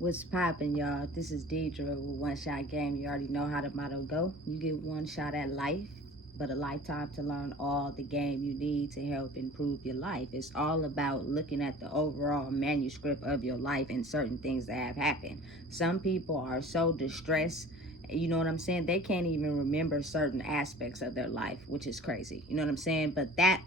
What's poppin', y'all? This is Deidre with One Shot Game. You already know how the motto go. You get one shot at life, but a lifetime to learn all the game you need to help improve your life. It's all about looking at the overall manuscript of your life and certain things that have happened. Some people are so distressed, you know what I'm saying? They can't even remember certain aspects of their life, which is crazy. You know what I'm saying? But that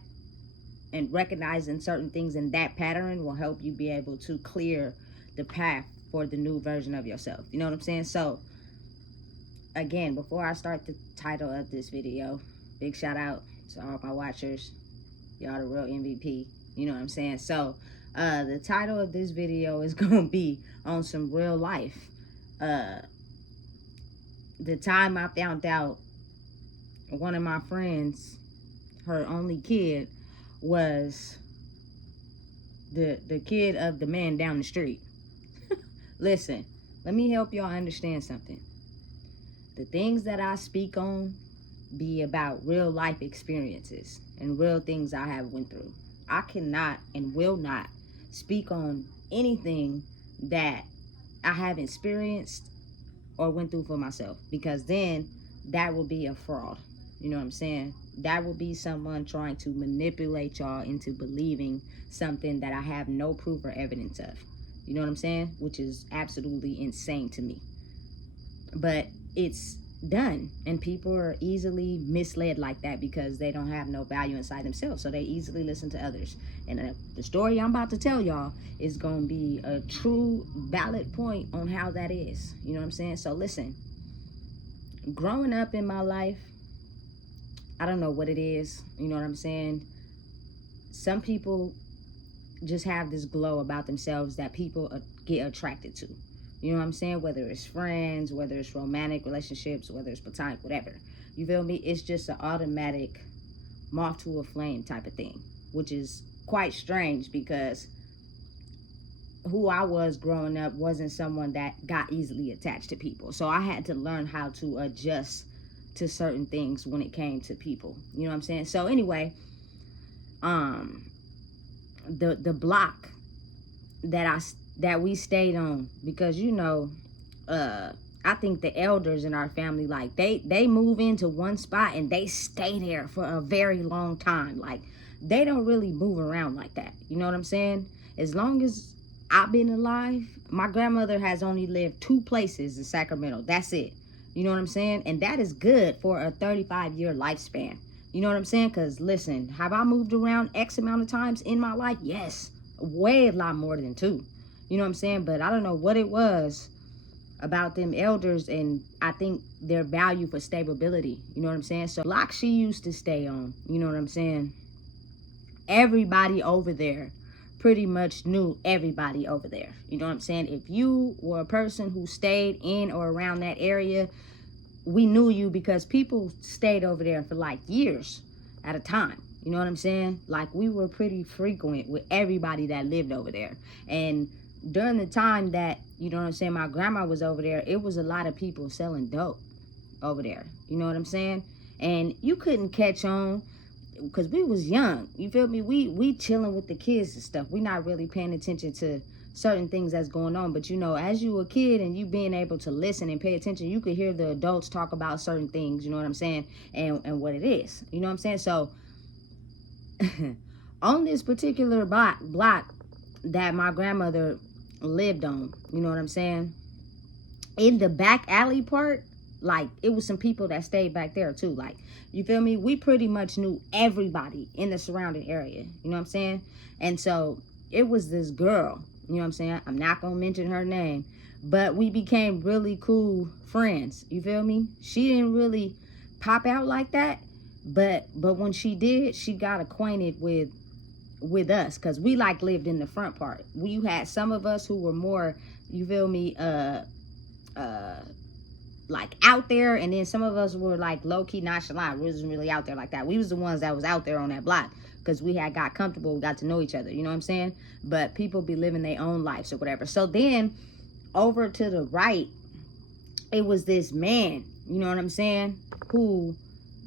and recognizing certain things in that pattern will help you be able to clear the path for the new version of yourself. You know what I'm saying? So again, before I start the title of this video, big shout out to all my watchers. Y'all the real MVP. You know what I'm saying? So the title of this video is gonna be on some real life. The time I found out one of my friends, her only kid, was the kid of the man down the street. Listen, let me help y'all understand something. The things that I speak on be about real life experiences and real things I have went through. I cannot and will not speak on anything that I have experienced or went through for myself, because then that will be a fraud. You know what I'm saying? That will be someone trying to manipulate y'all into believing something that I have no proof or evidence of. You know what I'm saying? Which is absolutely insane to me. But it's done, and people are easily misled like that because they don't have no value inside themselves, so they easily listen to others. And the story I'm about to tell y'all is going to be a true valid point on how that is. You know what I'm saying? So listen, growing up in my life, I don't know what it is. You know what I'm saying? Some people just have this glow about themselves that people get attracted to. You know what I'm saying? Whether it's friends, whether it's romantic relationships, whether it's platonic, whatever. You feel me? It's just an automatic moth to a flame type of thing, which is quite strange because who I was growing up wasn't someone that got easily attached to people. So I had to learn how to adjust to certain things when it came to people. You know what I'm saying? So anyway, the block that we stayed on, because you know, I think the elders in our family, like they move into one spot and they stay there for a very long time. Like they don't really move around like that. You know what I'm saying? As long as I've been alive, my grandmother has only lived 2 places in Sacramento. That's it. You know what I'm saying? And that is good for a 35-year lifespan. You know what I'm saying? Because listen, have I moved around X amount of times in my life? Yes. Way a lot more than 2. You know what I'm saying? But I don't know what it was about them elders, and I think their value for stability. You know what I'm saying? So block she used to stay on, you know what I'm saying? Everybody over there pretty much knew everybody over there. You know what I'm saying? If you were a person who stayed in or around that area, we knew you because people stayed over there for like years at a time. You know what I'm saying? Like we were pretty frequent with everybody that lived over there. And during the time that, you know what I'm saying, my grandma was over there, it was a lot of people selling dope over there. You know what I'm saying? And you couldn't catch on because we was young. You feel me? We chilling with the kids and stuff. We not really paying attention to certain things that's going on. But you know, as you a kid and you being able to listen and pay attention, you could hear the adults talk about certain things, you know what I'm saying, and what it is. You know what I'm saying? So on this particular block that my grandmother lived on, you know what I'm saying, in the back alley part, like it was some people that stayed back there too. Like, you feel me? We pretty much knew everybody in the surrounding area. You know what I'm saying? And so it was this girl, you know what I'm saying? I'm not gonna mention her name, but we became really cool friends. You feel me? She didn't really pop out like that, but when she did, she got acquainted with us because we like lived in the front part. You had some of us who were more, you feel me, like out there, and then some of us were like low-key nonchalant. We wasn't really out there like that. We was the ones that was out there on that block because we had got comfortable, we got to know each other, you know what I'm saying? But people be living their own lives or whatever. So then over to the right, it was this man, you know what I'm saying, who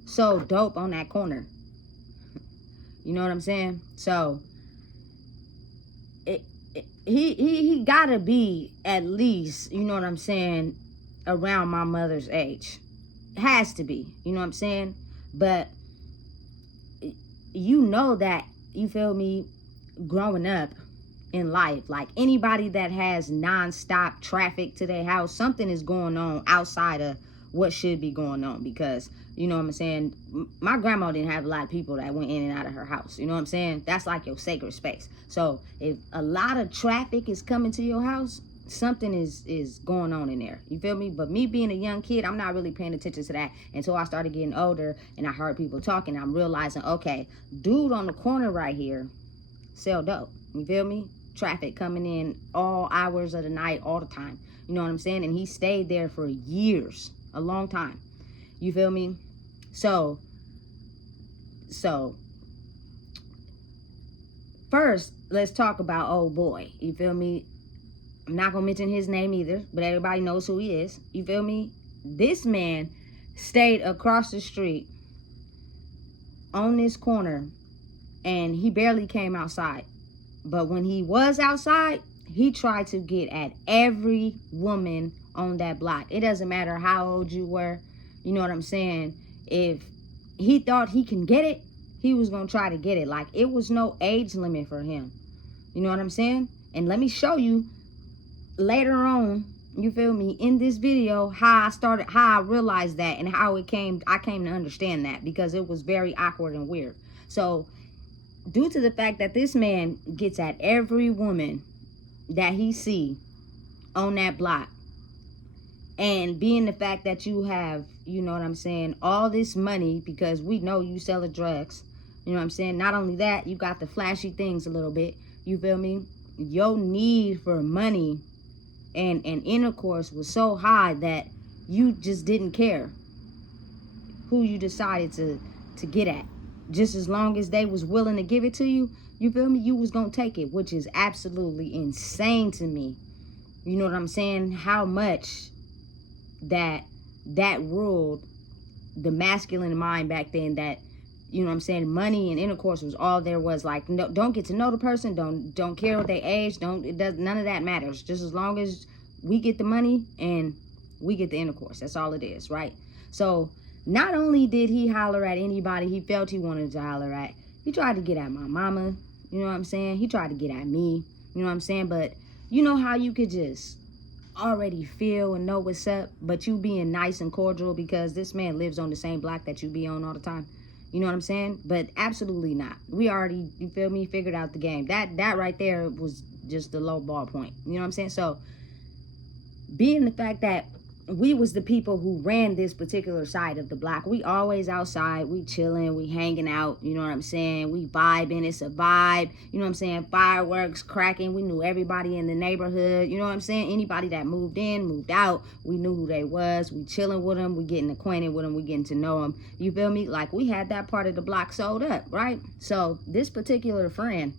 sold dope on that corner. You know what I'm saying? So he gotta be at least, you know what I'm saying, around my mother's age. Has to be, you know what I'm saying? But you know that, you feel me, growing up in life, like anybody that has non-stop traffic to their house, something is going on outside of what should be going on. Because, you know what I'm saying, my grandma didn't have a lot of people that went in and out of her house, you know what I'm saying? That's like your sacred space. So if a lot of traffic is coming to your house, something is going on in there, you feel me? But me being a young kid, I'm not really paying attention to that until I started getting older and I heard people talking. I'm realizing, okay, dude on the corner right here sell dope, you feel me? Traffic coming in all hours of the night, all the time, you know what I'm saying? And he stayed there for years, a long time, you feel me? So first, let's talk about old boy, you feel me? I'm not gonna mention his name either, but everybody knows who he is, you feel me? This man stayed across the street on this corner, and he barely came outside. But when he was outside, he tried to get at every woman on that block. It doesn't matter how old you were, you know what I'm saying? If he thought he can get it, he was gonna try to get it. Like, it was no age limit for him, you know what I'm saying? And let me show you later on, you feel me, in this video, how I realized that, and how I came to understand that, because it was very awkward and weird. So due to the fact that this man gets at every woman that he see on that block, and being the fact that you have, you know what I'm saying, all this money, because we know you selling drugs, you know what I'm saying? Not only that, you got the flashy things a little bit, you feel me? Your need for money and intercourse was so high that you just didn't care who you decided to get at. Just as long as they was willing to give it to you, you feel me, you was gonna take it, which is absolutely insane to me. You know what I'm saying? How much that ruled the masculine mind back then, that, you know what I'm saying, money and intercourse was all there was. Like, no, don't get to know the person, don't care what they age, none of that matters. Just as long as we get the money and we get the intercourse, that's all it is, right? So not only did he holler at anybody he felt he wanted to holler at, he tried to get at my mama, you know what I'm saying? He tried to get at me, you know what I'm saying? But you know how you could just already feel and know what's up, but you being nice and cordial because this man lives on the same block that you be on all the time, you know what I'm saying? But absolutely not. We already, you feel me, figured out the game. That right there was just the low ball point, you know what I'm saying? So being the fact that we was the people who ran this particular side of the block, we always outside, we chilling, we hanging out, you know what I'm saying, we vibing, it's a vibe, you know what I'm saying, fireworks cracking, we knew everybody in the neighborhood, you know what I'm saying, anybody that moved in, moved out, we knew who they was, we chilling with them, we getting acquainted with them, we getting to know them, you feel me? Like, we had that part of the block sold up, right? So this particular friend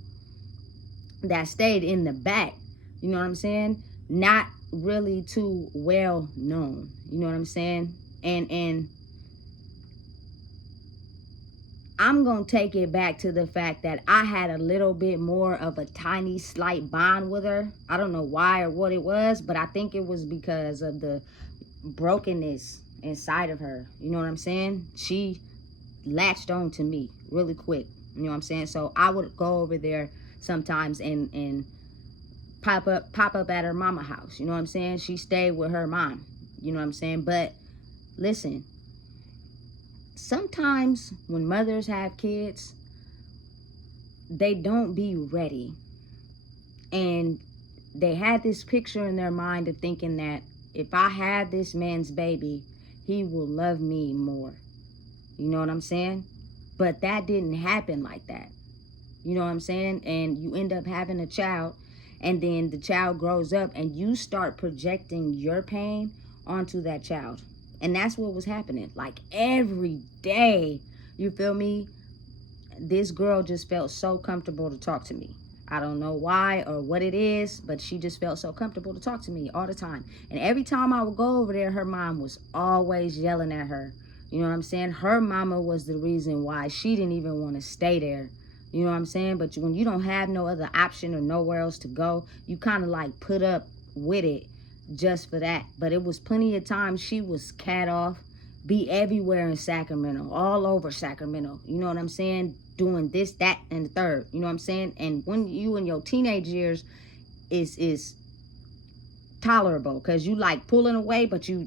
that stayed in the back, you know what I'm saying, not really too well known, you know what I'm saying, and I'm gonna take it back to the fact that I had a little bit more of a tiny slight bond with her. I don't know why or what it was, but I think it was because of the brokenness inside of her, you know what I'm saying? She latched on to me really quick, you know what I'm saying? So I would go over there sometimes and pop up at her mama house, you know what I'm saying? She stayed with her mom, you know what I'm saying? But listen, sometimes when mothers have kids, they don't be ready, and they had this picture in their mind of thinking that if I had this man's baby, he will love me more, you know what I'm saying? But that didn't happen like that, you know what I'm saying? And you end up having a child, and then the child grows up and you start projecting your pain onto that child. And that's what was happening. Like, every day, you feel me? This girl just felt so comfortable to talk to me. I don't know why or what it is, but she just felt so comfortable to talk to me all the time. And every time I would go over there, her mom was always yelling at her. You know what I'm saying? Her mama was the reason why she didn't even want to stay there. You know what I'm saying? But when you don't have no other option or nowhere else to go, you kind of like put up with it just for that. But it was plenty of times she was cat off, be everywhere in Sacramento, all over Sacramento. You know what I'm saying? Doing this, that, and the third. You know what I'm saying? And when you in your teenage years, is tolerable, because you like pulling away, but you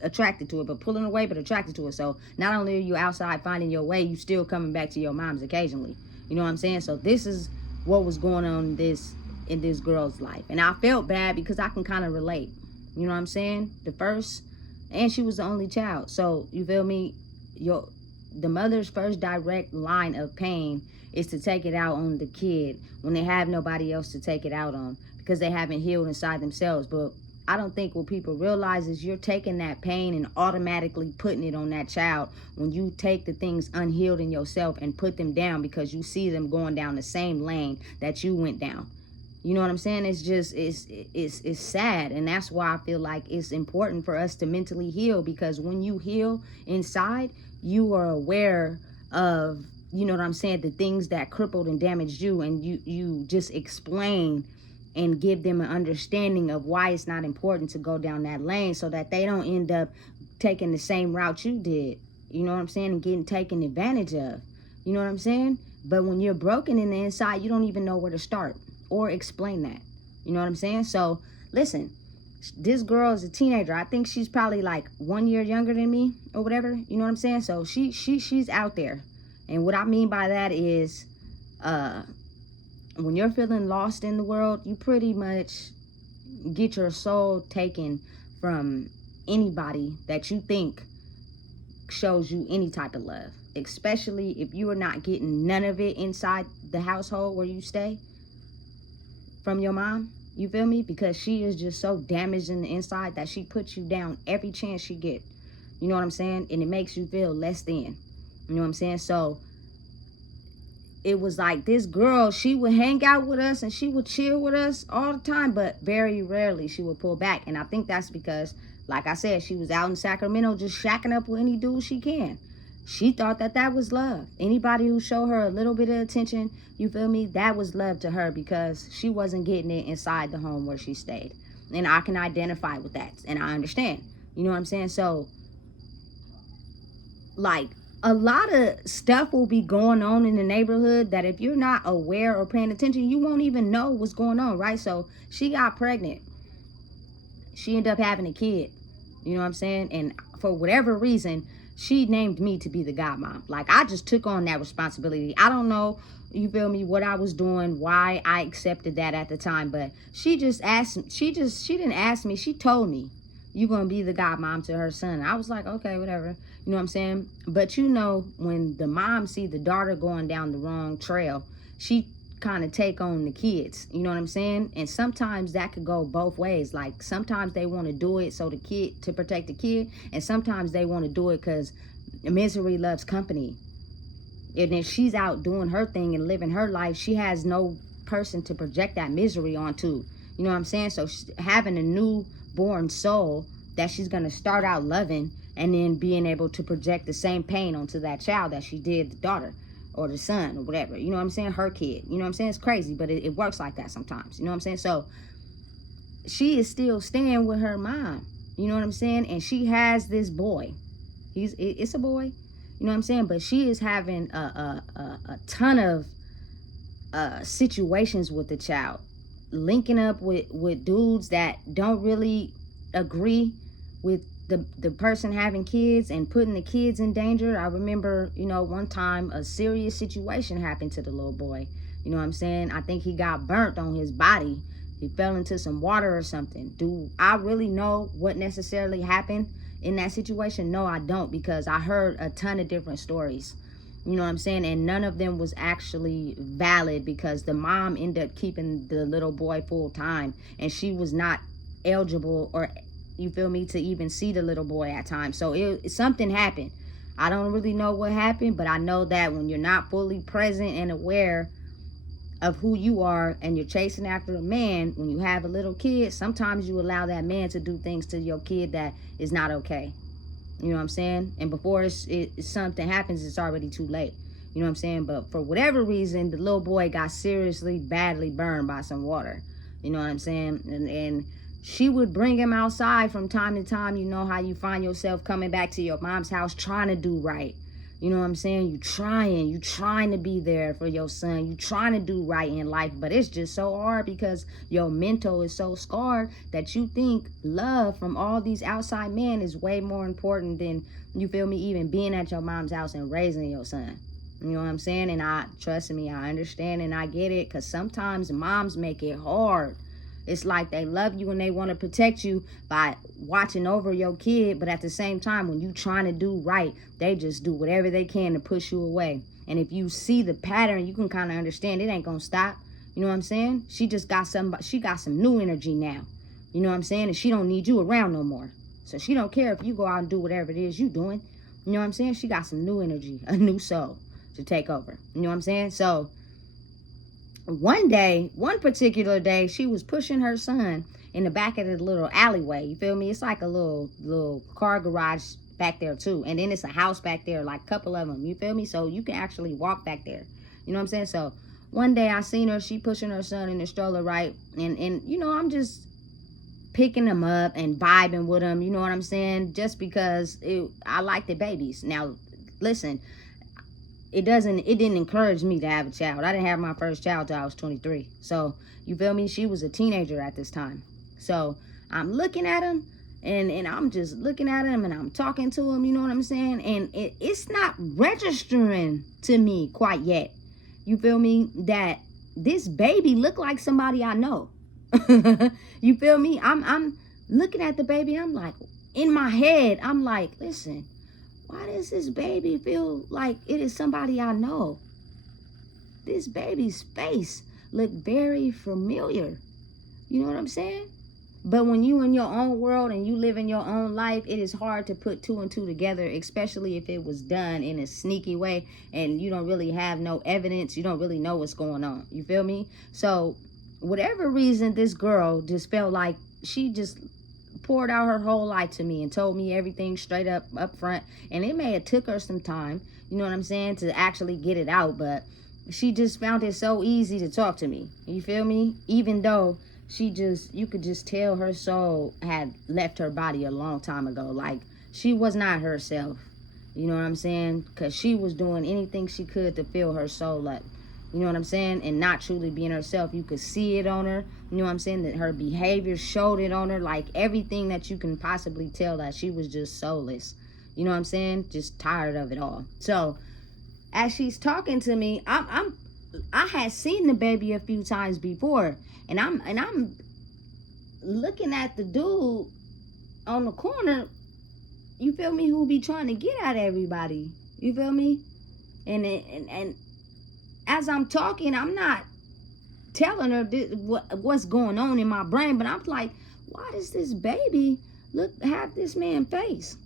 attracted to it, but pulling away but attracted to it. So not only are you outside finding your way, you still coming back to your mom's occasionally. You know what I'm saying? So this is what was going on in this girl's life, and I felt bad because I can kind of relate. You know what I'm saying? The first, and she was the only child, so you feel me? The mother's first direct line of pain is to take it out on the kid when they have nobody else to take it out on, because they haven't healed inside themselves. But I don't think what people realize is you're taking that pain and automatically putting it on that child when you take the things unhealed in yourself and put them down because you see them going down the same lane that you went down. You know what I'm saying? It's just, it's sad. And that's why I feel like it's important for us to mentally heal, because when you heal inside, you are aware of, you know what I'm saying, the things that crippled and damaged you, and you just explain and give them an understanding of why it's not important to go down that lane, so that they don't end up taking the same route you did. You know what I'm saying? And getting taken advantage of. You know what I'm saying? But when you're broken in the inside, you don't even know where to start or explain that. You know what I'm saying? So listen, this girl is a teenager. I think she's probably like 1 year younger than me or whatever. You know what I'm saying? So she's out there. And what I mean by that is, when you're feeling lost in the world, you pretty much get your soul taken from anybody that you think shows you any type of love, especially if you are not getting none of it inside the household where you stay from your mom. You feel me? Because she is just so damaged in the inside that she puts you down every chance she get. You know what I'm saying? And it makes you feel less than. You know what I'm saying? So it was like this girl, she would hang out with us and she would chill with us all the time, but very rarely she would pull back. And I think that's because, like I said, she was out in Sacramento just shacking up with any dude she can. She thought that that was love. Anybody who showed her a little bit of attention, you feel me, that was love to her, because she wasn't getting it inside the home where she stayed. And I can identify with that, and I understand. You know what I'm saying? So, like, a lot of stuff will be going on in the neighborhood that if you're not aware or paying attention, you won't even know what's going on, right? So she got pregnant. She ended up having a kid. You know what I'm saying? And for whatever reason, she named me to be the godmom. Like, I just took on that responsibility. I don't know, you feel me, what I was doing, why I accepted that at the time. But she just asked, she didn't ask me. She told me, you're going to be the godmom to her son. I was like, okay, whatever. You know what I'm saying? But you know, when the mom see the daughter going down the wrong trail, she kind of take on the kids. You know what I'm saying? And sometimes that could go both ways. Like, sometimes they want to do it so the kid, to protect the kid. And sometimes they want to do it because misery loves company. And if she's out doing her thing and living her life, she has no person to project that misery onto. You know what I'm saying? So having a newborn soul that she's going to start out loving, and then being able to project the same pain onto that child that she did the daughter or the son or whatever. You know what I'm saying? Her kid. You know what I'm saying? It's crazy, but it works like that sometimes. You know what I'm saying? So she is still staying with her mom. You know what I'm saying? And she has this boy. It's a boy. You know what I'm saying? But she is having a ton of situations with the child, linking up with dudes that don't really agree with the person having kids and putting the kids in danger. I remember, you know, one time a serious situation happened to the little boy. You know what I'm saying? I think he got burnt on his body. He fell into some water or something. Do I really know what necessarily happened in that situation? No, I don't, because I heard a ton of different stories. You know what I'm saying? And none of them was actually valid, because the mom ended up keeping the little boy full time, and she was not eligible, or you feel me, to even see the little boy at times. So something happened. I don't really know what happened, but I know that when you're not fully present and aware of who you are, and you're chasing after a man, when you have a little kid, sometimes you allow that man to do things to your kid that is not okay. You know what I'm saying? And before something happens, it's already too late. You know what I'm saying? But for whatever reason, the little boy got seriously, badly burned by some water. You know what I'm saying? And she would bring him outside from time to time. You know how you find yourself coming back to your mom's house trying to do right. You know what I'm saying? You trying to be there for your son. You trying to do right in life, but it's just so hard because your mental is so scarred that you think love from all these outside men is way more important than, you feel me, even being at your mom's house and raising your son. You know what I'm saying? And trust me, I understand and I get it, because sometimes moms make it hard. It's like they love you and they want to protect you by watching over your kid. But at the same time, when you trying to do right, they just do whatever they can to push you away. And if you see the pattern, you can kind of understand it ain't going to stop. You know what I'm saying? She got some new energy now. You know what I'm saying? And she don't need you around no more. So she don't care if you go out and do whatever it is you doing. You know what I'm saying? She got some new energy, a new soul to take over. You know what I'm saying? So one particular day, she was pushing her son in the back of the little alleyway. You feel me? It's like a little car garage back there too. And then it's a house back there, like a couple of them. You feel me? So you can actually walk back there. You know what I'm saying? So one day I seen her, she pushing her son in the stroller, right? And you know, I'm just picking him up and vibing with him. You know what I'm saying? Just because I like the babies. Now, listen, it didn't encourage me to have a child. I didn't have my first child till I was 23. So, you feel me? She was a teenager at this time. So, I'm looking at him, and I'm just looking at him, and I'm talking to him, you know what I'm saying? And it's not registering to me quite yet. You feel me? That this baby looked like somebody I know. You feel me? I'm looking at the baby, I'm like, in my head, I'm like, listen, why does this baby feel like it is somebody I know? This baby's face looked very familiar. You know what I'm saying? But when you in your own world and you live in your own life, it is hard to put two and two together, especially if it was done in a sneaky way and you don't really have no evidence. You don't really know what's going on. You feel me? So whatever reason, this girl just felt like she just poured out her whole life to me and told me everything straight up front. And it may have took her some time, you know what I'm saying, to actually get it out. But she just found it so easy to talk to me. You feel me? Even though you could just tell her soul had left her body a long time ago. Like, she was not herself. You know what I'm saying? Because she was doing anything she could to fill her soul up. You know what I'm saying? And not truly being herself. You could see it on her. You know what I'm saying? That her behavior showed it on her. Like, everything that you can possibly tell, that she was just soulless. You know what I'm saying? Just tired of it all. So, as she's talking to me, I had seen the baby a few times before. And I'm looking at the dude on the corner, you feel me, who be trying to get at everybody. You feel me? And as I'm talking, I'm not telling her what's going on in my brain, but I'm like, why does this baby have this man's face?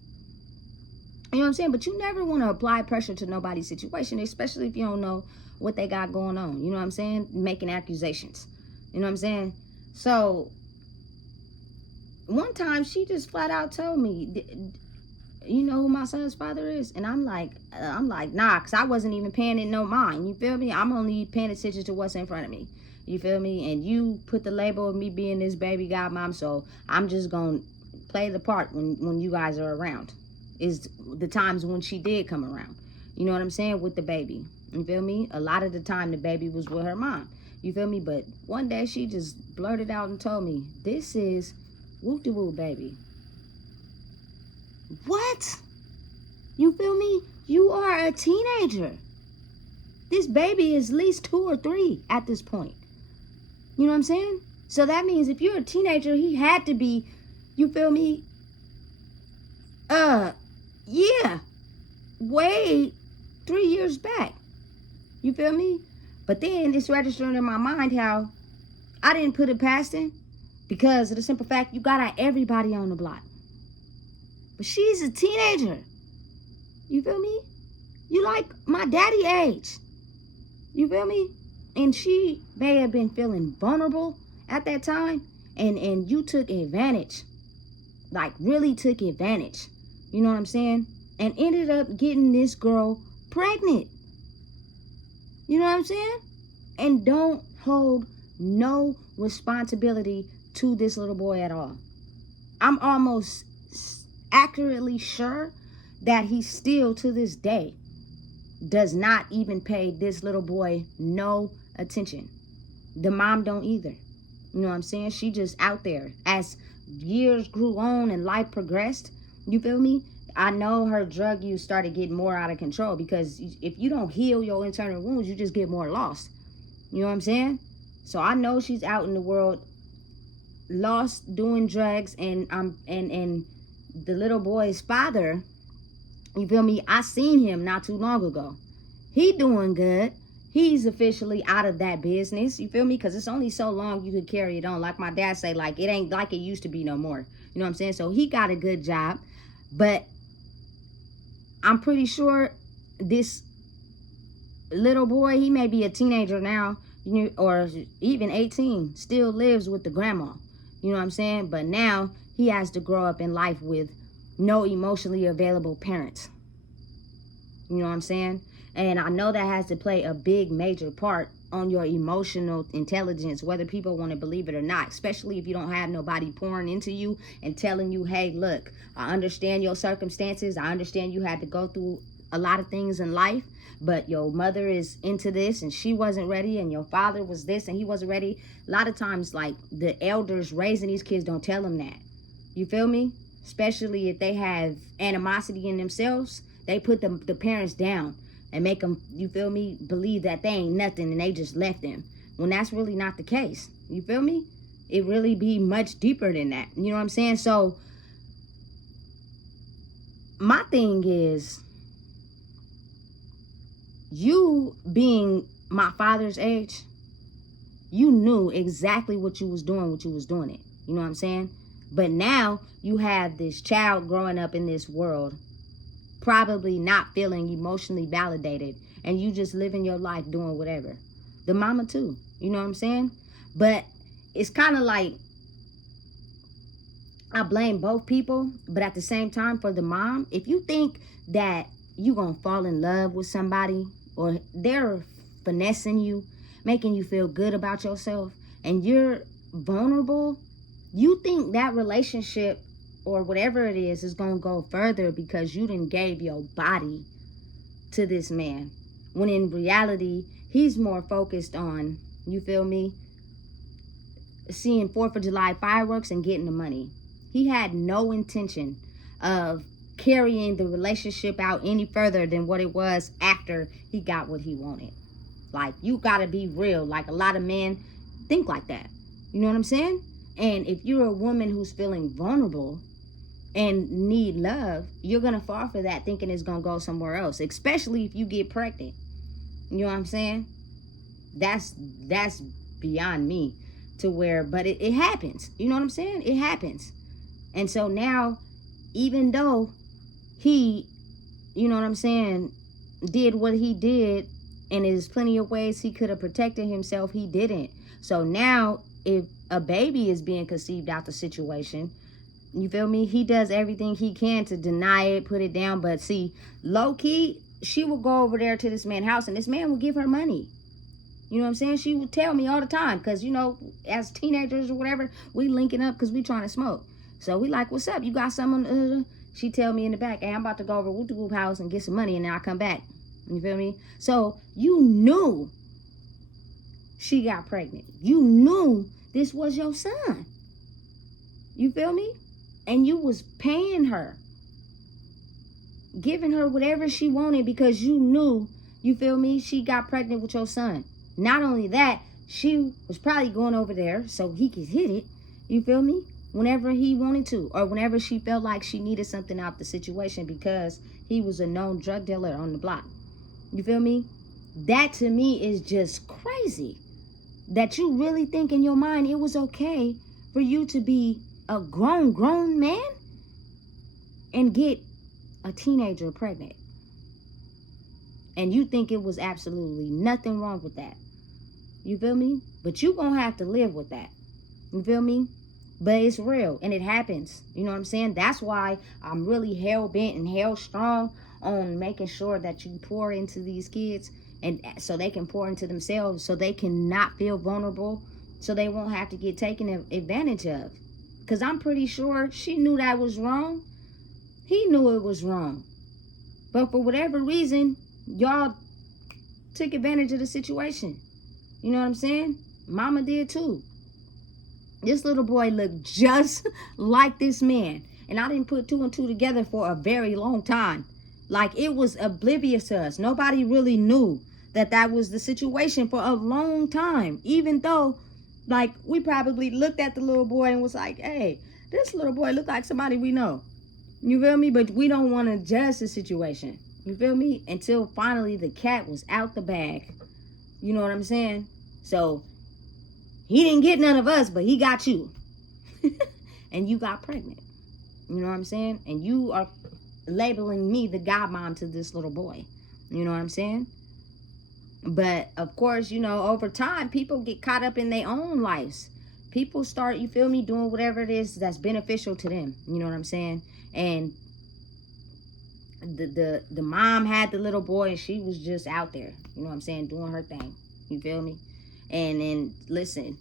You know what I'm saying? But you never want to apply pressure to nobody's situation, especially if you don't know what they got going on. You know what I'm saying? Making accusations. You know what I'm saying? So one time she just flat out told me, you know who my son's father is? And I'm like, nah, because I wasn't even paying it no mind. You feel me? I'm only paying attention to what's in front of me. You feel me? And you put the label of me being this baby godmom, so I'm just going to play the part when you guys are around. Is the times when she did come around. You know what I'm saying? With the baby. You feel me? A lot of the time the baby was with her mom. You feel me? But one day she just blurted out and told me, this is whoop-de-woo, baby. What? You feel me? You are a teenager. This baby is at least 2 or 3 at this point. You know what I'm saying? So that means if you're a teenager, he had to be, you feel me? Yeah. Way 3 years back. You feel me? But then it's registering in my mind how I didn't put it past him because of the simple fact you got everybody on the block. But she's a teenager. You feel me? You like my daddy age. You feel me? And she may have been feeling vulnerable at that time. And you took advantage. Like, really took advantage. You know what I'm saying? And ended up getting this girl pregnant. You know what I'm saying? And don't hold no responsibility to this little boy at all. I'm almost accurately sure that he still to this day does not even pay this little boy no attention. The mom don't either. You know what I'm saying? She just out there. As years grew on and life progressed, you feel me? I know her drug use started getting more out of control, because if you don't heal your internal wounds, you just get more lost. You know what I'm saying? So I know she's out in the world lost doing drugs, and and the little boy's father, you feel me? I seen him not too long ago. He doing good. He's officially out of that business. You feel me? Because it's only so long you could carry it on. Like my dad say, like, it ain't like it used to be no more. You know what I'm saying? So he got a good job. But I'm pretty sure this little boy, he may be a teenager now, you know, or even 18, still lives with the grandma. You know what I'm saying? But now he has to grow up in life with no emotionally available parents. You know what I'm saying? And I know that has to play a big major part on your emotional intelligence, whether people want to believe it or not, especially if you don't have nobody pouring into you and telling you, hey, look, I understand your circumstances. I understand you had to go through a lot of things in life, but your mother is into this and she wasn't ready, and your father was this and he wasn't ready. A lot of times, like, the elders raising these kids don't tell them that. You feel me? Especially if they have animosity in themselves, they put the parents down and make them, you feel me, believe that they ain't nothing and they just left them, when that's really not the case. You feel me? It really be much deeper than that. You know what I'm saying? So my thing is, you being my father's age, you knew exactly what you was doing it. You know what I'm saying? But now you have this child growing up in this world, probably not feeling emotionally validated, and you just living your life doing whatever. The mama too, you know what I'm saying? But it's kind of like, I blame both people, but at the same time, for the mom, if you think that you gonna fall in love with somebody, or they're finessing you, making you feel good about yourself, and you're vulnerable, you think that relationship or whatever it is going to go further because you done gave your body to this man. When in reality, he's more focused on, you feel me, seeing 4th of July fireworks and getting the money. He had no intention of carrying the relationship out any further than what it was after he got what he wanted. Like, you got to be real. Like, a lot of men think like that. You know what I'm saying? And if you're a woman who's feeling vulnerable and need love, you're gonna fall for that, thinking it's gonna go somewhere else, especially if you get pregnant. You know what I'm saying? That's beyond me, to where, but it happens. You know what I'm saying? It happens. And so now, even though he, you know what I'm saying, did what he did, and there's plenty of ways he could have protected himself, he didn't. So now, if a baby is being conceived out the situation, you feel me, he does everything he can to deny it, put it down. But see, low key, she would go over there to this man's house and this man would give her money. You know what I'm saying? She would tell me all the time, because, you know, as teenagers or whatever, we linking up because we trying to smoke. So we like, what's up? You got someone? She tell me in the back, hey, I'm about to go over to Whoop Whoop house and get some money, and then I come back. You feel me? So you knew she got pregnant. You knew this was your son. You feel me? And you was paying her, giving her whatever she wanted, because you knew, you feel me, she got pregnant with your son. Not only that, she was probably going over there so he could hit it, you feel me, whenever he wanted to, or whenever she felt like she needed something out the situation, because he was a known drug dealer on the block. You feel me? That to me is just crazy. That you really think in your mind it was okay for you to be a grown man and get a teenager pregnant. And you think it was absolutely nothing wrong with that. You feel me? But you gonna have to live with that. You feel me? But it's real and it happens. You know what I'm saying? That's why I'm really hell bent and hell strong on making sure that you pour into these kids and so they can pour into themselves, so they can not feel vulnerable, so they won't have to get taken advantage of. Because I'm pretty sure she knew that was wrong. He knew it was wrong. But for whatever reason, y'all took advantage of the situation. You know what I'm saying? Mama did too. This little boy looked just like this man. And I didn't put two and two together for a very long time. Like, it was oblivious to us. Nobody really knew that that was the situation for a long time. Even though, like, we probably looked at the little boy and was like, hey, this little boy looked like somebody we know. You feel me? But we don't want to judge the situation. You feel me? Until finally the cat was out the bag. You know what I'm saying? So, he didn't get none of us, but he got you. And you got pregnant. You know what I'm saying? And you are labeling me the godmom to this little boy. You know what I'm saying? But, of course, you know, over time, people get caught up in their own lives. People start, you feel me, doing whatever it is that's beneficial to them. You know what I'm saying? And the mom had the little boy, and she was just out there. You know what I'm saying? Doing her thing. You feel me? And then, listen,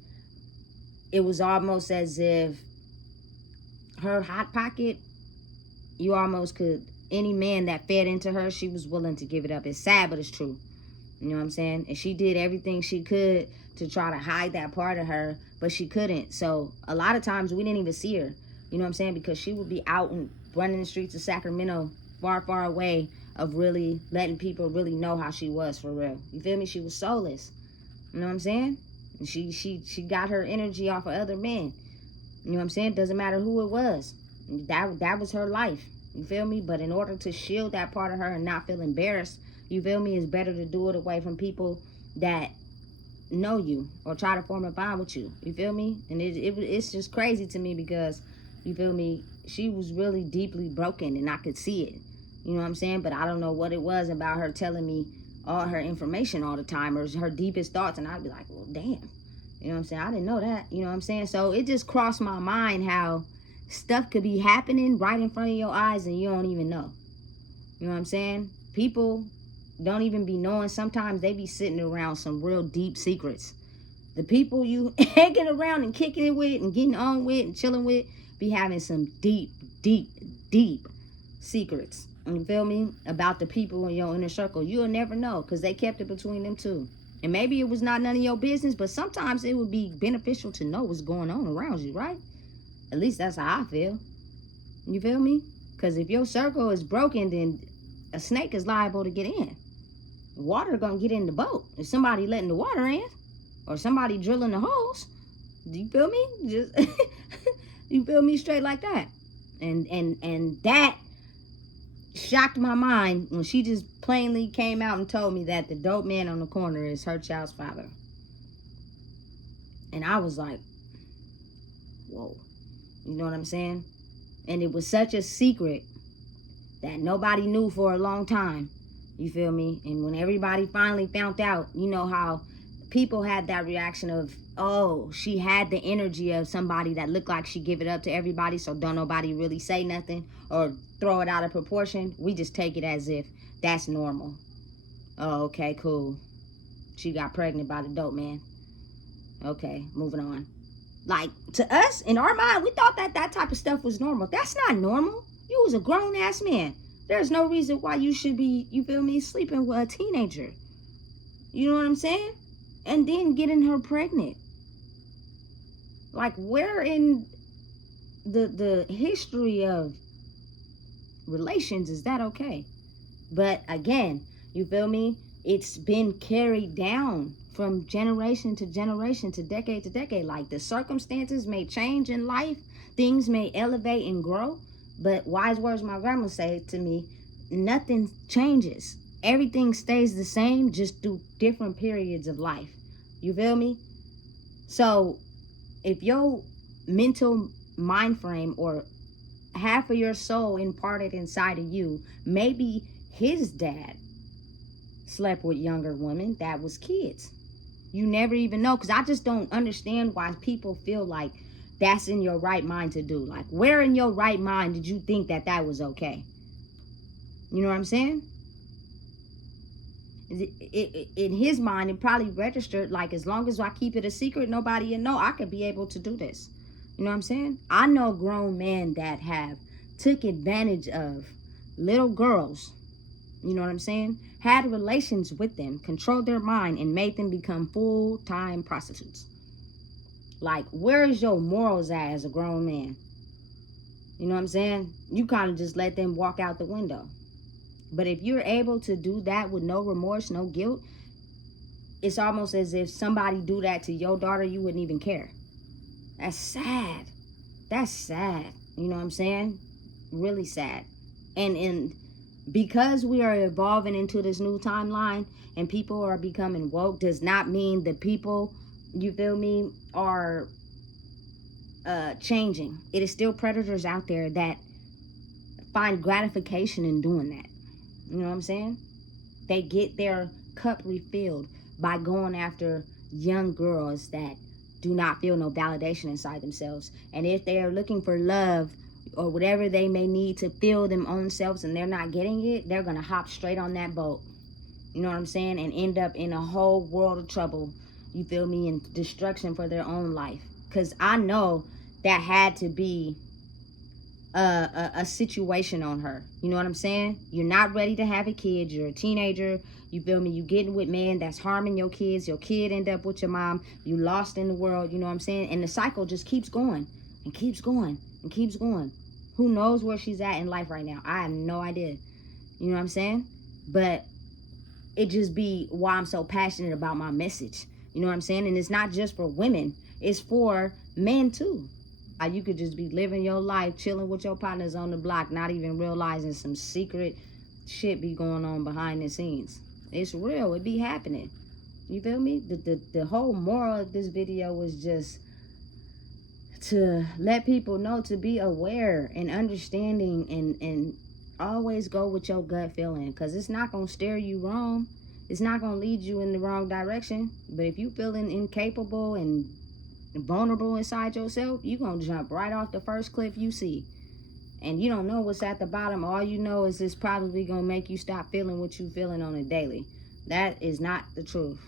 it was almost as if her hot pocket, you almost could, any man that fed into her, she was willing to give it up. It's sad, but it's true. You know what I'm saying? And she did everything she could to try to hide that part of her, but she couldn't. So a lot of times we didn't even see her. You know what I'm saying? Because she would be out and running the streets of Sacramento, far, far away of really letting people really know how she was for real. You feel me? She was soulless. You know what I'm saying? And she got her energy off of other men. You know what I'm saying? Doesn't matter who it was. That was her life. You feel me? But in order to shield that part of her and not feel embarrassed, you feel me, it's better to do it away from people that know you or try to form a bond with you. You feel me? And it's just crazy to me because, you feel me, she was really deeply broken and I could see it. You know what I'm saying? But I don't know what it was about her telling me all her information all the time or her deepest thoughts. And I'd be like, well, damn. You know what I'm saying? I didn't know that. You know what I'm saying? So it just crossed my mind how stuff could be happening right in front of your eyes and you don't even know. You know what I'm saying? People don't even be knowing. Sometimes they be sitting around some real deep secrets. The people you hanging around and kicking it with and getting on with and chilling with be having some deep, deep, deep secrets. You feel me? About the people in your inner circle. You'll never know because they kept it between them two. And maybe it was not none of your business, but sometimes it would be beneficial to know what's going on around you, right? At least that's how I feel. You feel me? Because if your circle is broken, then a snake is liable to get in. Water gonna get in the boat. If somebody letting the water in, or somebody drilling the holes, do you feel me? Just you feel me? Straight like that. And that shocked my mind when she just plainly came out and told me that the dope man on the corner is her child's father. And I was like, whoa. You know what I'm saying? And it was such a secret that nobody knew for a long time. You feel me? And when everybody finally found out, you know how people had that reaction of, oh, she had the energy of somebody that looked like she give it up to everybody, so don't nobody really say nothing or throw it out of proportion. We just take it as if that's normal. Oh, okay, cool. She got pregnant by the dope man. Okay, moving on. Like, to us, in our mind, we thought that that type of stuff was normal. That's not normal. You was a grown-ass man. There's no reason why you should be, you feel me, sleeping with a teenager. You know what I'm saying? And then getting her pregnant. Like, where in the history of relations is that okay? But again, you feel me? It's been carried down from generation to generation to decade. Like, the circumstances may change in life. Things may elevate and grow. But wise words my grandma said to me, nothing changes. Everything stays the same, just through different periods of life. You feel me? So if your mental mind frame or half of your soul imparted inside of you, maybe his dad slept with younger women that was kids. You never even know, because I just don't understand why people feel like that's in your right mind to do. Like, where in your right mind did you think that that was okay? You know what I'm saying? In his mind, it probably registered like, as long as I keep it a secret, nobody will know, I could be able to do this. You know what I'm saying? I know grown men that have took advantage of little girls, you know what I'm saying, had relations with them, controlled their mind, and made them become full-time prostitutes. Like, where is your morals at as a grown man? You know what I'm saying? You kind of just let them walk out the window. But if you're able to do that with no remorse, no guilt, it's almost as if somebody do that to your daughter, you wouldn't even care. That's sad. That's sad. You know what I'm saying? Really sad. And because we are evolving into this new timeline and people are becoming woke, does not mean the people, you feel me, are changing. It is still predators out there that find gratification in doing that. You know what I'm saying? They get their cup refilled by going after young girls that do not feel no validation inside themselves. And if they are looking for love or whatever they may need to feel them own selves and they're not getting it, they're going to hop straight on that boat. You know what I'm saying? And end up in a whole world of trouble, you feel me, and destruction for their own life. Because I know that had to be a situation on her. You know what I'm saying? You're not ready to have a kid. You're a teenager. You feel me? You getting with men that's harming your kids. Your kid end up with your mom. You lost in the world. You know what I'm saying? And the cycle just keeps going and keeps going and keeps going. Who knows where she's at in life right now? I have no idea. You know what I'm saying? But it just be why I'm so passionate about my message. You know what I'm saying? And it's not just for women. It's for men too. You could just be living your life, chilling with your partners on the block, not even realizing some secret shit be going on behind the scenes. It's real. It be happening. You feel me? The whole moral of this video was just to let people know to be aware and understanding and always go with your gut feeling, because it's not going to steer you wrong. It's not going to lead you in the wrong direction. But if you feeling incapable and vulnerable inside yourself, you're going to jump right off the first cliff you see. And you don't know what's at the bottom. All you know is it's probably going to make you stop feeling what you feeling on a daily. That is not the truth.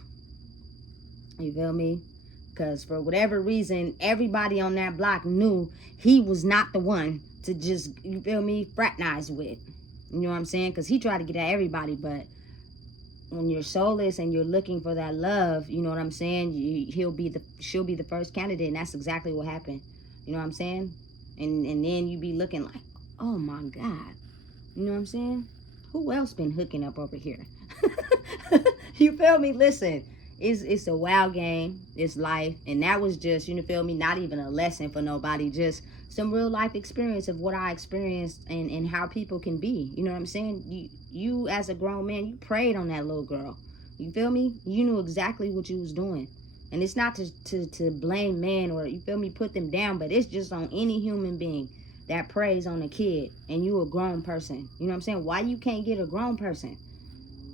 You feel me? Because for whatever reason, everybody on that block knew he was not the one to just, you feel me, fraternize with. You know what I'm saying? Because he tried to get at everybody, but when you're soulless and you're looking for that love, you know what I'm saying, she'll be the first candidate, and that's exactly what happened. You know what I'm saying? And then you be looking like, oh my God, you know what I'm saying? Who else been hooking up over here? You feel me? Listen, it's a wild game. It's life, and that was just, you feel me, not even a lesson for nobody, just some real life experience of what I experienced and how people can be. You know what I'm saying? You as a grown man, you preyed on that little girl. You feel me? You knew exactly what you was doing. And it's not to blame men or, you feel me, put them down, but it's just on any human being that preys on a kid and you a grown person. You know what I'm saying? Why you can't get a grown person?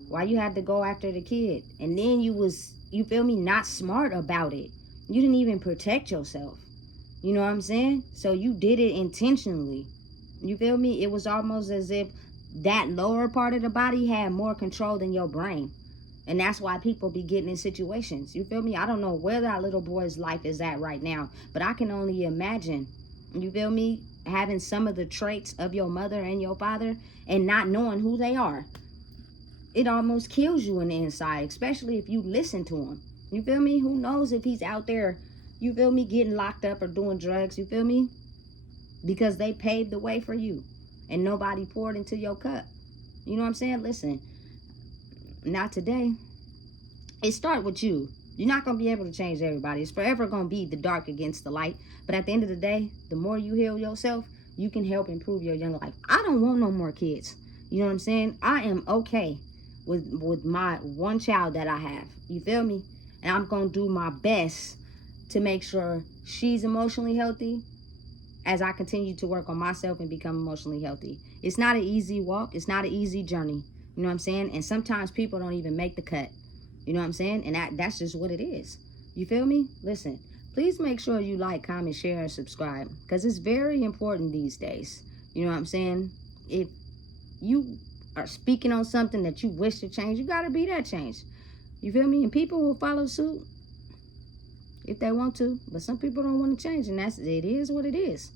Why you had to go after the kid? And then you was, you feel me, not smart about it. You didn't even protect yourself. You know what I'm saying? So you did it intentionally. You feel me? It was almost as if that lower part of the body had more control than your brain. And that's why people be getting in situations. You feel me? I don't know where that little boy's life is at right now, but I can only imagine, you feel me, having some of the traits of your mother and your father and not knowing who they are. It almost kills you in the inside, especially if you listen to him. You feel me? Who knows if he's out there, you feel me, getting locked up or doing drugs, you feel me? Because they paved the way for you and nobody poured into your cup. You know what I'm saying? Listen, not today. It starts with you. You're not going to be able to change everybody. It's forever going to be the dark against the light. But at the end of the day, the more you heal yourself, you can help improve your young life. I don't want no more kids. You know what I'm saying? I am okay with my one child that I have. You feel me? And I'm going to do my best to make sure she's emotionally healthy as I continue to work on myself and become emotionally healthy. It's not an easy walk. It's not an easy journey. You know what I'm saying? And sometimes people don't even make the cut. You know what I'm saying? And that's just what it is. You feel me? Listen, please make sure you like, comment, share, and subscribe, because it's very important these days. You know what I'm saying? If you are speaking on something that you wish to change, you got to be that change. You feel me? And people will follow suit if they want to, but some people don't want to change, and it is what it is.